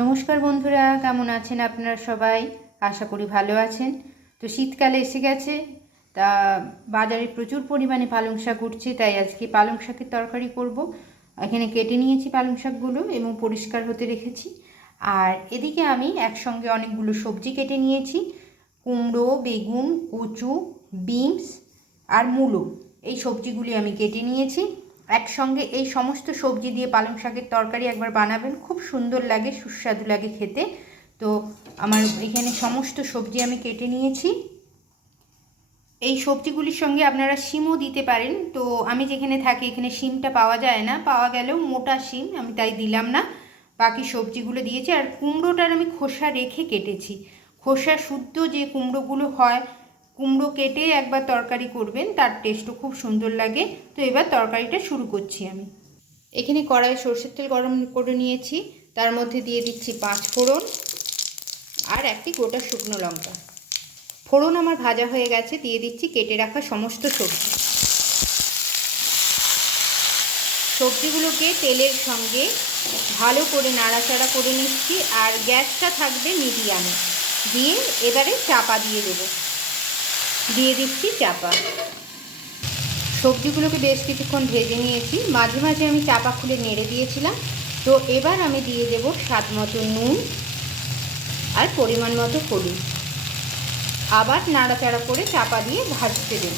নমস্কার বন্ধুরা, কেমন আছেন আপনারা সবাই? আশা করি ভালো আছেন। তো শীতকালে এসে গেছে, তা বাজারে প্রচুর পরিমাণে পালং শাক উঠছে, তাই আজকে পালং শাকের তরকারি করব। এখানে কেটে নিয়েছি পালং শাকগুলো এবং পরিষ্কার হতে রেখেছি। আর এদিকে আমি একসঙ্গে অনেকগুলো সবজি কেটে নিয়েছি, কুমড়ো, বেগুন, কচু, বিনস আর মূলো। এই সবজিগুলি আমি কেটে নিয়েছি। একসঙ্গে এই সমস্ত সবজি দিয়ে পালং শাকের তরকারি একবার বানাবেন। খুব সুন্দর লাগে, সুস্বাদু লাগে খেতে। তো আমার এখানে সমস্ত সবজি আমি কেটে নিয়েছি। এই সবজিগুলির সঙ্গে আপনারা শিমও দিতে পারেন। তো আমি যেখানে থাকি এখানে শিমটা পাওয়া যায় না। পাওয়া গেলেও মোটা শিম, আমি তাই দিলাম না। বাকি সবজিগুলো দিয়েছি। আর কুমড়োটার আমি খোসা রেখে কেটেছি। খোসা শুদ্ধ যে কুমড়োগুলো হয় কুমড়ো কেটে একবার তরকারি করবেন, তার টেস্টও খুব সুন্দর লাগে। তো এবার তরকারিটা শুরু করছি আমি। এখানে কড়াই সর্ষের তেল গরম করে নিয়েছি, তার মধ্যে দিয়ে দিচ্ছি পাঁচ ফোড়ন আর একটি গোটা শুকনো লঙ্কা। ফোড়ন আমার ভাজা হয়ে গেছে, দিয়ে দিচ্ছি কেটে রাখা সমস্ত সবজি। সবজিগুলোকে তেলের সঙ্গে ভালো করে নাড়াচাড়া করে নিচ্ছি, আর গ্যাসটা থাকবে মিডিয়ামে। দিয়ে এবারে চাপা দিয়ে দেবো। দিয়ে দিচ্ছি চাপা। সবজিগুলোকে বেশ কিছুক্ষণ ভেজে নিয়েছি। মাঝে মাঝে আমি চাপা খুলে নেড়ে দিয়েছিলাম। তো এবার আমি দিয়ে দেব স্বাদ মতো নুন আর পরিমাণ মতো হলুদ। আবার নাড়াচাড়া করে চাপা দিয়ে ভাজতে দেব।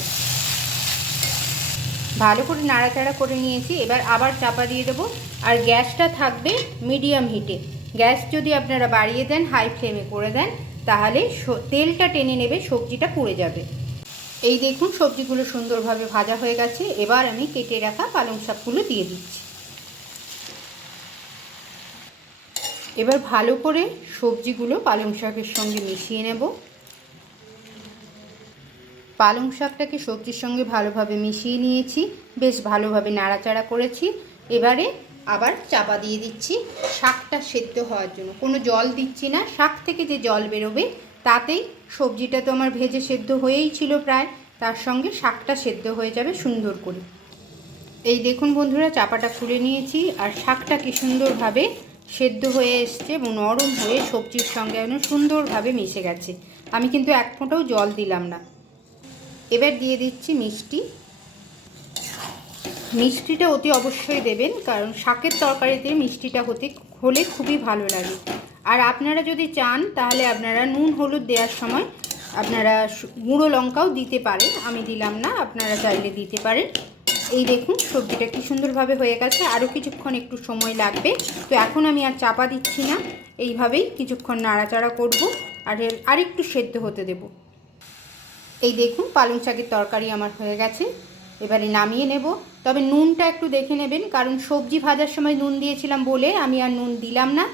ভালো করে নাড়াচাড়া করে নিয়েছি। এবার আবার চাপা দিয়ে দেবো। আর গ্যাসটা থাকবে মিডিয়াম হিটে। গ্যাস যদি আপনারা বাড়িয়ে দেন হাই ফ্লেমে করে দেন, তাহলে তেলটা টেনে নেবে, সবজিটা পুড়ে যাবে। এই দেখুন সবজিগুলো সুন্দরভাবে ভাজা হয়ে গেছে। এবার আমি কেটে রাখা পালং শাকগুলো দিয়ে দিচ্ছি। এবার ভালো করে সবজিগুলো পালং শাকের সঙ্গে মিশিয়ে নেব। পালং শাকটাকে সবজির সঙ্গে ভালোভাবে মিশিয়ে নিয়েছি। বেশ ভালোভাবে নাড়াচাড়া করেছি। এবারে আবার চাপা দিয়ে দিচ্ছি। শাকটা সেদ্ধ হওয়ার জন্য। কোনো জল দিচ্ছি না। শাক থেকে যে জল বেরোবে, তাতেই সবজিটা তো আমার ভেজে সেদ্ধ হয়েই ছিল প্রায়। তার সঙ্গে শাকটা সেদ্ধ হয়ে যাবে সুন্দর করে। এই দেখুন বন্ধুরা, চাপাটা খুলে নিয়েছি আর শাকটা কি সুন্দরভাবে সেদ্ধ হয়ে এসছে এবং নরম হয়ে সবজির সঙ্গে যেন সুন্দরভাবে মিশে গেছে। আমি কিন্তু এক ফোঁটাও জল দিলাম না। এবার দিয়ে দিচ্ছি মিষ্টি। মিষ্টিটা অতি অবশ্যই দেবেন, কারণ শাকের তরকারিতে মিষ্টিটা হতে হলে খুবই ভালো লাগে। আর আপনারা যদি চান, তাহলে আপনারা নুন, হলুদ দেওয়ার সময় আপনারা গুঁড়ো লঙ্কাও দিতে পারেন। আমি দিলাম না, আপনারা চাইলে দিতে পারেন। এই দেখুন, সবজিটা কি সুন্দরভাবে হয়ে গেছে। আরও কিছুক্ষণ একটু সময় লাগবে। তো এখন আমি আর চাপা দিচ্ছি না। এইভাবেই কিছুক্ষণ নাড়াচাড়া করব আর আরেকটু সেদ্ধ হতে দেব। এই দেখুন, পালং শাকের তরকারি আমার হয়ে গেছে। এবারে নামিয়ে নেব। তবে নুনটা একটু দেখে নেবেন, কারণ সবজি ভাজার সময় নুন দিয়েছিলাম বলে আমি আর নুন দিলাম না।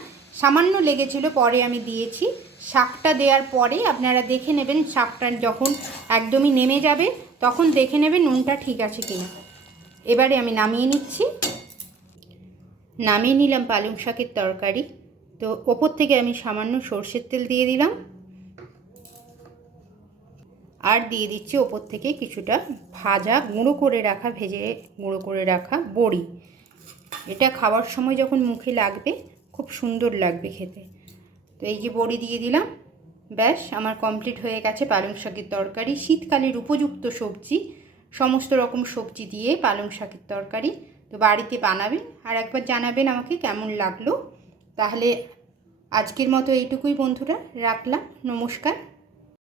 সামান্য লেগেছিল, পরে আমি দিয়েছি। শাকটা দেওয়ার পরে আপনারা দেখে নেবেন, শাকটা যখন একদমই নেমে যাবে, তখন দেখে নেবেন নুনটা ঠিক আছে কিনা। এবারে আমি নামিয়ে নিচ্ছি। নামিয়ে নিলাম পালং শাকের তরকারি। তো ওপর থেকে আমি সামান্য সর্ষের তেল দিয়ে দিলাম। আর দিয়ে দিচ্ছি ওপর থেকে কিছুটা ভাজা গুঁড়ো করে রাখা, ভেজে গুঁড়ো করে রাখা বড়ি। এটা খাওয়ার সময় যখন মুখে লাগবে, খুব সুন্দর লাগবে খেতে। তো এই যে বড়ি দিয়ে দিলাম, ব্যাস, আমার কমপ্লিট হয়ে গেছে পালং শাকের তরকারি। শীতকালের উপযুক্ত সবজি, সমস্ত রকম সবজি দিয়ে পালং শাকের তরকারি। তো বাড়িতে বানাবেন আর একবার জানাবেন আমাকে কেমন লাগল। তাহলে আজকের মতো এইটুকুই বন্ধুরা, রাখলাম, নমস্কার।